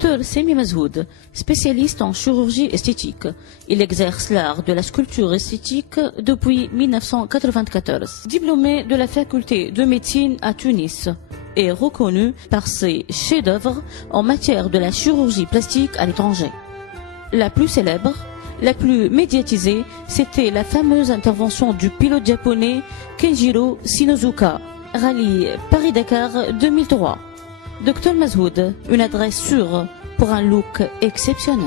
Docteur Sami Mazhoud, spécialiste en chirurgie esthétique. Il exerce l'art de la sculpture esthétique depuis 1994. Diplômé de la faculté de médecine à Tunis et reconnu par ses chefs-d'œuvre en matière de la chirurgie plastique à l'étranger. La plus célèbre, la plus médiatisée, c'était la fameuse intervention du pilote japonais Kenjiro Shinozuka, rallye Paris-Dakar 2003. Docteur Mazhoud, une adresse sûre pour un look exceptionnel.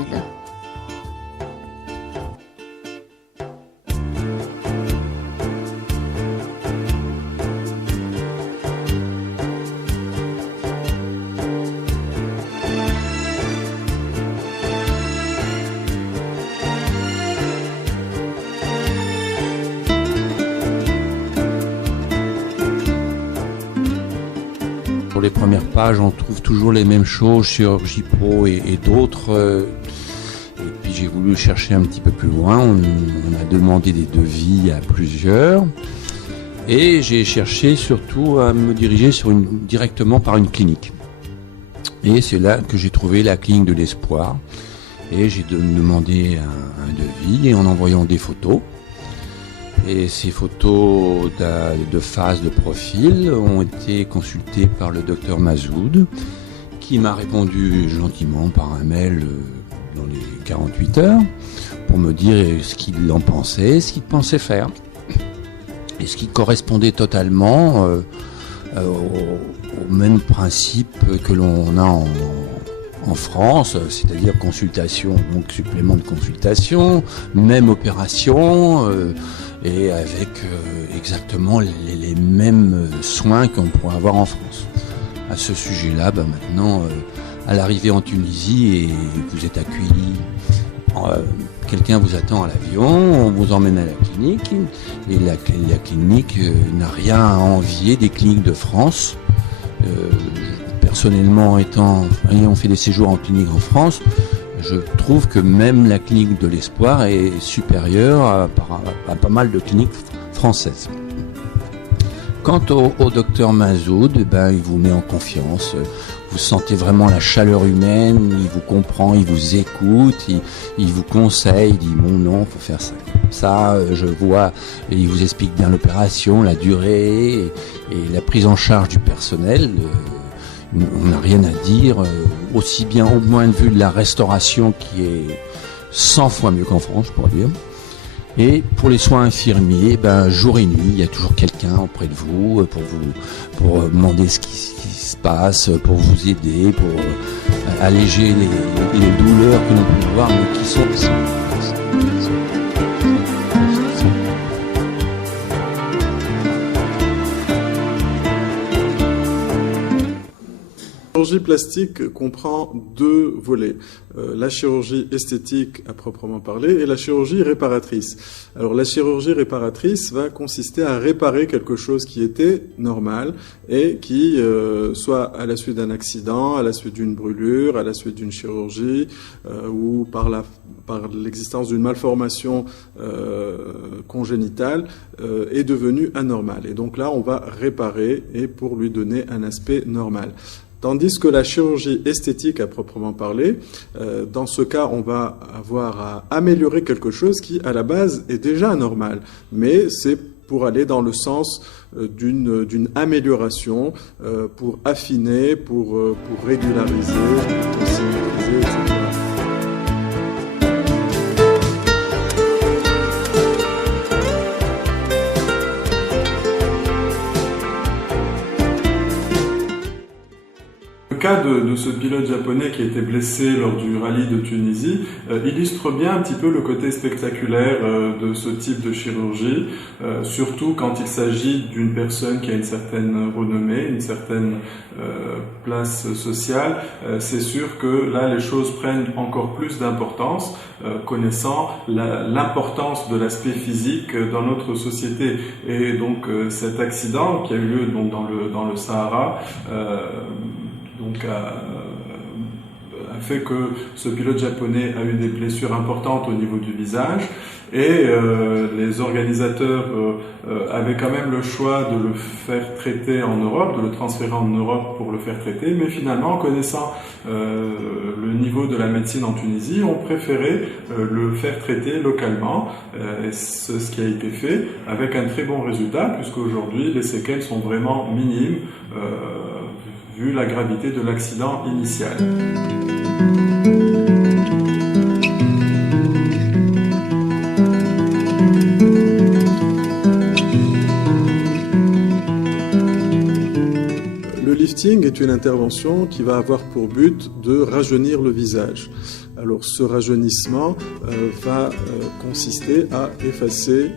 Sur les premières pages, on trouve toujours les mêmes choses, chirurgie pro et d'autres. Et puis j'ai voulu chercher un petit peu plus loin. On a demandé des devis à plusieurs. Et j'ai cherché surtout à me diriger directement par une clinique. Et c'est là que j'ai trouvé la clinique de l'Espoir. Et j'ai demandé un devis en envoyant des photos. Et ces photos de face, de profil, ont été consultées par le docteur Mazhoud, qui m'a répondu gentiment par un mail dans les 48 heures, pour me dire ce qu'il en pensait, ce qu'il pensait faire. Et ce qui correspondait totalement au même principe que l'on a en France, c'est-à-dire consultation, donc supplément de consultation, même opération, et avec exactement les mêmes soins qu'on pourrait avoir en France. À ce sujet-là, maintenant, à l'arrivée en Tunisie, et vous êtes accueillis, quelqu'un vous attend à l'avion, on vous emmène à la clinique, et la clinique n'a rien à envier des cliniques de France. Personnellement, ayant fait des séjours en clinique en France, je trouve que même la clinique de l'Espoir est supérieure à pas mal de cliniques françaises. Quant au docteur Mazhoud, il vous met en confiance. Vous sentez vraiment la chaleur humaine, il vous comprend, il vous écoute, il vous conseille, il dit bon non, faut faire ça. Ça, je vois, et il vous explique bien l'opération, la durée et la prise en charge du personnel. On n'a rien à dire, aussi bien au moins de vue de la restauration qui est 100 fois mieux qu'en France, pour dire. Et pour les soins infirmiers, jour et nuit, il y a toujours quelqu'un auprès de vous pour demander ce qui se passe, pour vous aider, pour alléger les douleurs que l'on peut avoir, mais qui sont... La chirurgie plastique comprend deux volets, la chirurgie esthétique à proprement parler et la chirurgie réparatrice. Alors la chirurgie réparatrice va consister à réparer quelque chose qui était normal et qui, soit à la suite d'un accident, à la suite d'une brûlure, à la suite d'une chirurgie ou par l'existence d'une malformation congénitale, est devenu anormal. Et donc là, on va réparer et pour lui donner un aspect normal. Tandis que la chirurgie esthétique à proprement parler, dans ce cas, on va avoir à améliorer quelque chose qui, à la base, est déjà anormal. Mais c'est pour aller dans le sens d'une amélioration, pour affiner, pour régulariser, pour symétriser, etc. Le cas de ce pilote japonais qui a été blessé lors du rallye de Tunisie illustre bien un petit peu le côté spectaculaire de ce type de chirurgie, surtout quand il s'agit d'une personne qui a une certaine renommée, une certaine place sociale. C'est sûr que là, les choses prennent encore plus d'importance, connaissant l'importance de l'aspect physique dans notre société. Et donc cet accident qui a eu lieu donc, dans le Sahara, fait que ce pilote japonais a eu des blessures importantes au niveau du visage. Et les organisateurs avaient quand même le choix de le faire traiter en Europe, de le transférer en Europe pour le faire traiter, mais finalement, connaissant le niveau de la médecine en Tunisie, ont préféré le faire traiter localement, et c'est ce qui a été fait, avec un très bon résultat, puisqu'aujourd'hui, les séquelles sont vraiment minimes, vu la gravité de l'accident initial. Le lifting est une intervention qui va avoir pour but de rajeunir le visage. Alors ce rajeunissement va consister à effacer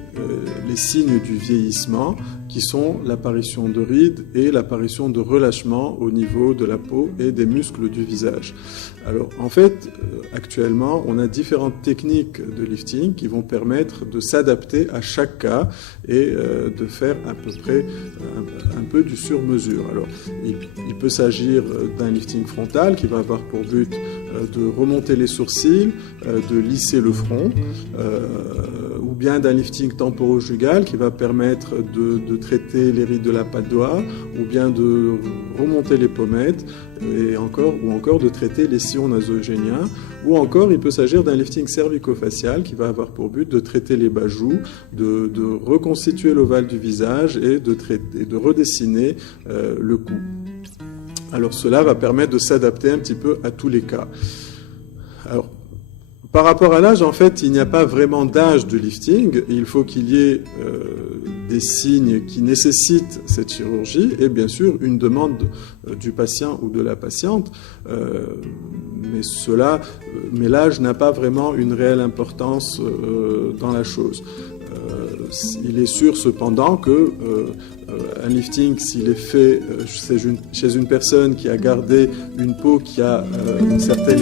les signes du vieillissement qui sont l'apparition de rides et l'apparition de relâchement au niveau de la peau et des muscles du visage. Alors en fait, actuellement, on a différentes techniques de lifting qui vont permettre de s'adapter à chaque cas et de faire à peu près un peu du sur-mesure. Alors il peut s'agir d'un lifting frontal qui va avoir pour but de remonter les sourcils, de lisser le front, ou bien d'un lifting temporojugal qui va permettre de traiter les rides de la patte d'oie, ou bien de remonter les pommettes, ou encore de traiter les sillons nasogéniens, ou encore il peut s'agir d'un lifting cervico-facial qui va avoir pour but de traiter les bas-joues, de reconstituer l'ovale du visage et de redessiner le cou. Alors cela va permettre de s'adapter un petit peu à tous les cas. Alors, par rapport à l'âge, en fait, il n'y a pas vraiment d'âge de lifting. Il faut qu'il y ait des signes qui nécessitent cette chirurgie et bien sûr une demande du patient ou de la patiente. Mais l'âge n'a pas vraiment une réelle importance dans la chose. Il est sûr cependant que un lifting, s'il est fait chez une personne qui a gardé une peau qui a une certaine...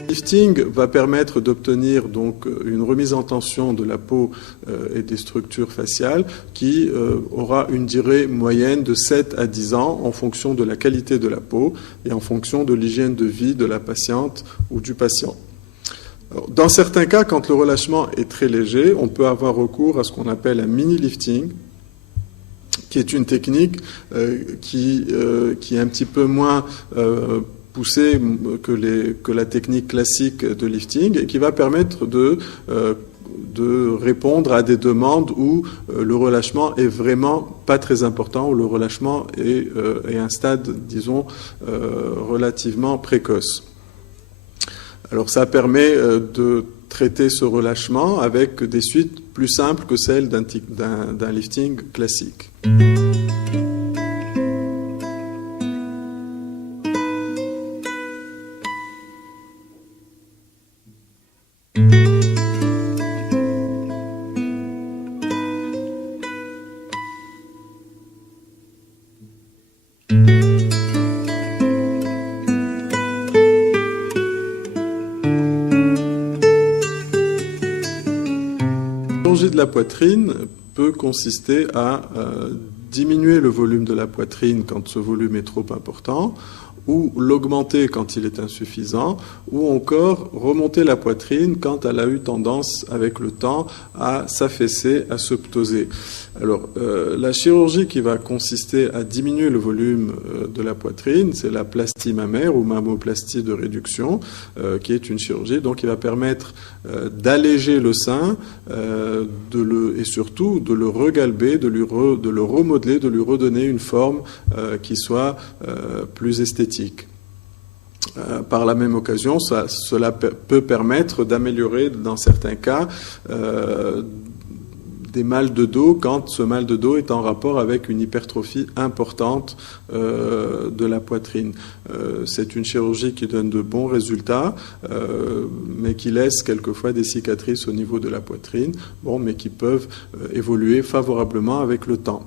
Le lifting va permettre d'obtenir donc une remise en tension de la peau et des structures faciales qui aura une durée moyenne de 7 à 10 ans en fonction de la qualité de la peau et en fonction de l'hygiène de vie de la patiente ou du patient. Alors, dans certains cas, quand le relâchement est très léger, on peut avoir recours à ce qu'on appelle un mini-lifting, qui est une technique qui est un petit peu moins poussée que la technique classique de lifting et qui va permettre de répondre à des demandes où le relâchement est vraiment pas très important, où le relâchement est à un stade, disons, relativement précoce. Alors ça permet de traiter ce relâchement avec des suites plus simples que celles d'un lifting classique. La chirurgie de la poitrine peut consister à diminuer le volume de la poitrine quand ce volume est trop important, ou l'augmenter quand il est insuffisant, ou encore remonter la poitrine quand elle a eu tendance avec le temps à s'affaisser, à se ptoser. Alors, la chirurgie qui va consister à diminuer le volume de la poitrine, c'est la plastie mammaire ou mammoplastie de réduction, qui est une chirurgie donc qui va permettre d'alléger le sein et surtout de le regalber, de le remodeler, de lui redonner une forme qui soit plus esthétique. Par la même occasion, cela peut permettre d'améliorer dans certains cas des mal de dos quand ce mal de dos est en rapport avec une hypertrophie importante de la poitrine. C'est une chirurgie qui donne de bons résultats, mais qui laisse quelquefois des cicatrices au niveau de la poitrine, mais qui peuvent évoluer favorablement avec le temps.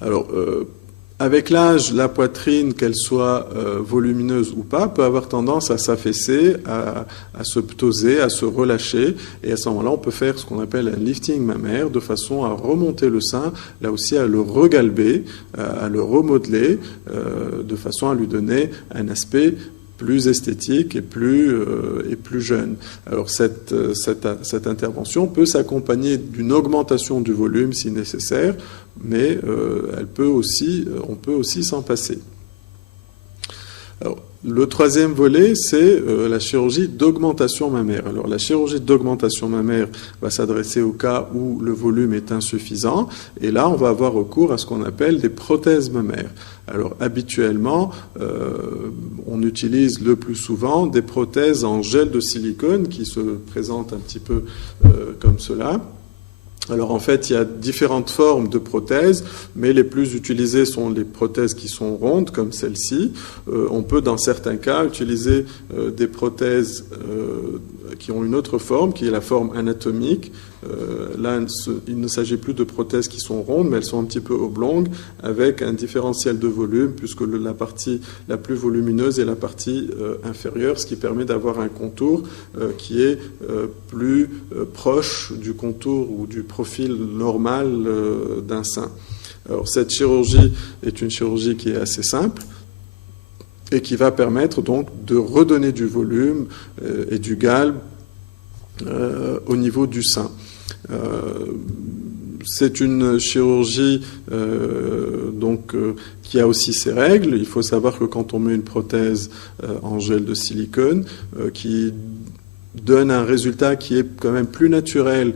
Alors, Avec l'âge, la poitrine, qu'elle soit volumineuse ou pas, peut avoir tendance à s'affaisser, à se ptoser, à se relâcher. Et à ce moment-là, on peut faire ce qu'on appelle un lifting mammaire, de façon à remonter le sein, là aussi à le regalber, à le remodeler, de façon à lui donner un aspect plus esthétique et plus jeune. Alors cette intervention peut s'accompagner d'une augmentation du volume si nécessaire, mais on peut aussi s'en passer. Alors, le troisième volet, c'est la chirurgie d'augmentation mammaire. Alors, la chirurgie d'augmentation mammaire va s'adresser au cas où le volume est insuffisant, et là, on va avoir recours à ce qu'on appelle des prothèses mammaires. Alors, habituellement, on utilise le plus souvent des prothèses en gel de silicone qui se présentent un petit peu comme cela. Alors en fait, il y a différentes formes de prothèses, mais les plus utilisées sont les prothèses qui sont rondes, comme celle-ci. On peut, dans certains cas, utiliser des prothèses qui ont une autre forme, qui est la forme anatomique. Là, il ne s'agit plus de prothèses qui sont rondes, mais elles sont un petit peu oblongues, avec un différentiel de volume, puisque la partie la plus volumineuse est la partie inférieure, ce qui permet d'avoir un contour qui est plus proche du contour ou du profil normal d'un sein. Alors, cette chirurgie est une chirurgie qui est assez simple et qui va permettre donc de redonner du volume et du galbe au niveau du sein. C'est une chirurgie qui a aussi ses règles. Il faut savoir que quand on met une prothèse en gel de silicone, qui donne un résultat qui est quand même plus naturel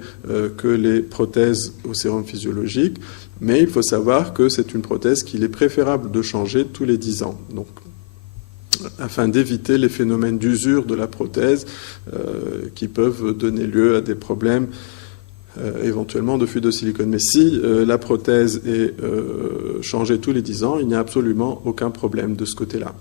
que les prothèses au sérum physiologique, mais il faut savoir que c'est une prothèse qu'il est préférable de changer tous les 10 ans. Donc, afin d'éviter les phénomènes d'usure de la prothèse qui peuvent donner lieu à des problèmes éventuellement de fuite de silicone. Mais si la prothèse est changée tous les 10 ans, il n'y a absolument aucun problème de ce côté-là.